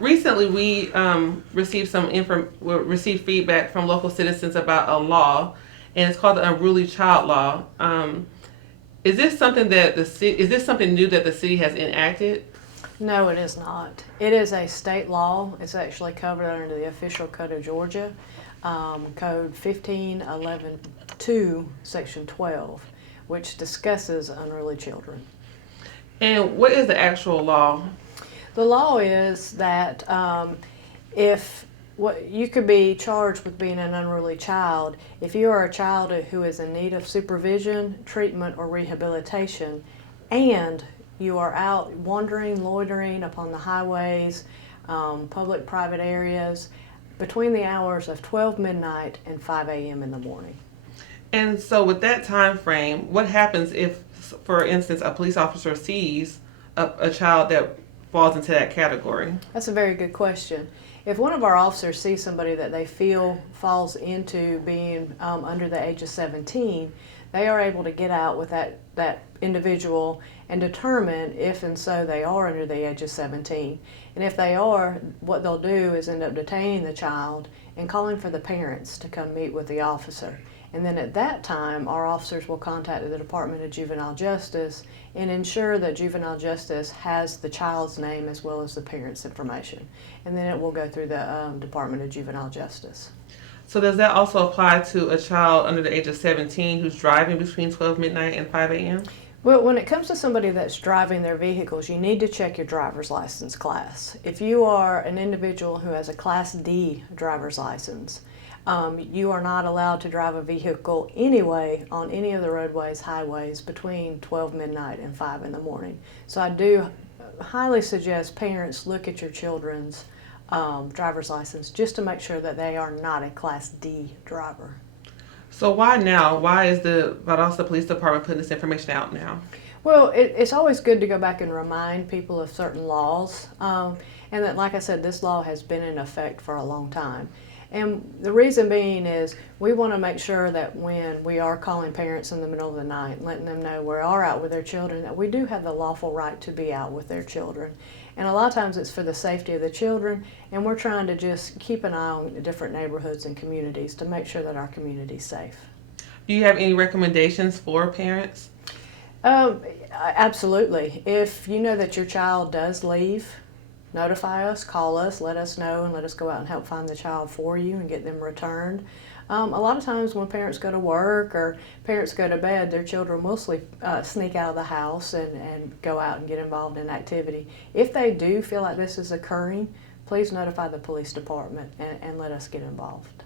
Recently, we received feedback from local citizens about a law, and it's called the Unruly Child Law. Is this something that is this something new that the city has enacted? No, it is not. It is a state law. It's actually covered under the official code of Georgia, Code 1511-2, Section 12, which discusses unruly children. And what is the actual law? The law is that if you could be charged with being an unruly child if you are a child who is in need of supervision, treatment, or rehabilitation, and you are out wandering, loitering upon the highways, public, private areas, between the hours of 12 midnight and 5 a.m. in the morning. And so, with that time frame, what happens if, for instance, a police officer sees a child that falls into that category? That's a very good question. If one of our officers sees somebody that they feel falls into being under the age of 17, they are able to get out with that individual and determine if and so they are under the age of 17. And if they are, what they'll do is end up detaining the child and calling for the parents to come meet with the officer. And then at that time, our officers will contact the Department of Juvenile Justice and ensure that Juvenile Justice has the child's name as well as the parents' information. And then it will go through the Department of Juvenile Justice. So does that also apply to a child under the age of 17 who's driving between 12 midnight and 5 a.m.? Well, when it comes to somebody that's driving their vehicles, you need to check your driver's license class. If you are an individual who has a Class D driver's license, you are not allowed to drive a vehicle anyway on any of the roadways, highways between 12 midnight and 5 in the morning. So I do highly suggest parents look at your children's driver's license just to make sure that they are not a Class D driver. So why now? Why is the Valdosta Police Department putting this information out now? Well, it's always good to go back and remind people of certain laws. And that, like I said, this law has been in effect for a long time. And the reason being is we want to make sure that when we are calling parents in the middle of the night and letting them know we are out with their children, that we do have the lawful right to be out with their children. And a lot of times it's for the safety of the children, and we're trying to just keep an eye on the different neighborhoods and communities to make sure that our community is safe. Do you have any recommendations for parents? Absolutely. If you know that your child does leave, notify us, call us, let us know, and let us go out and help find the child for you and get them returned. A lot of times when parents go to work or parents go to bed, their children will sneak out of the house and go out and get involved in activity. If they do feel like this is occurring, please notify the police department and let us get involved.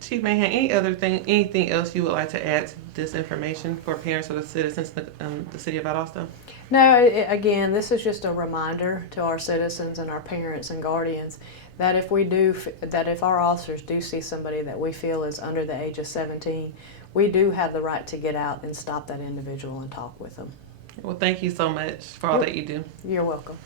Chief Manahan, anything else you would like to add to this information for parents or the citizens in the city of Valdosta? No, again, this is just a reminder to our citizens and our parents and guardians that if our officers do see somebody that we feel is under the age of 17, we do have the right to get out and stop that individual and talk with them. Well, thank you so much for all that you do. You're welcome.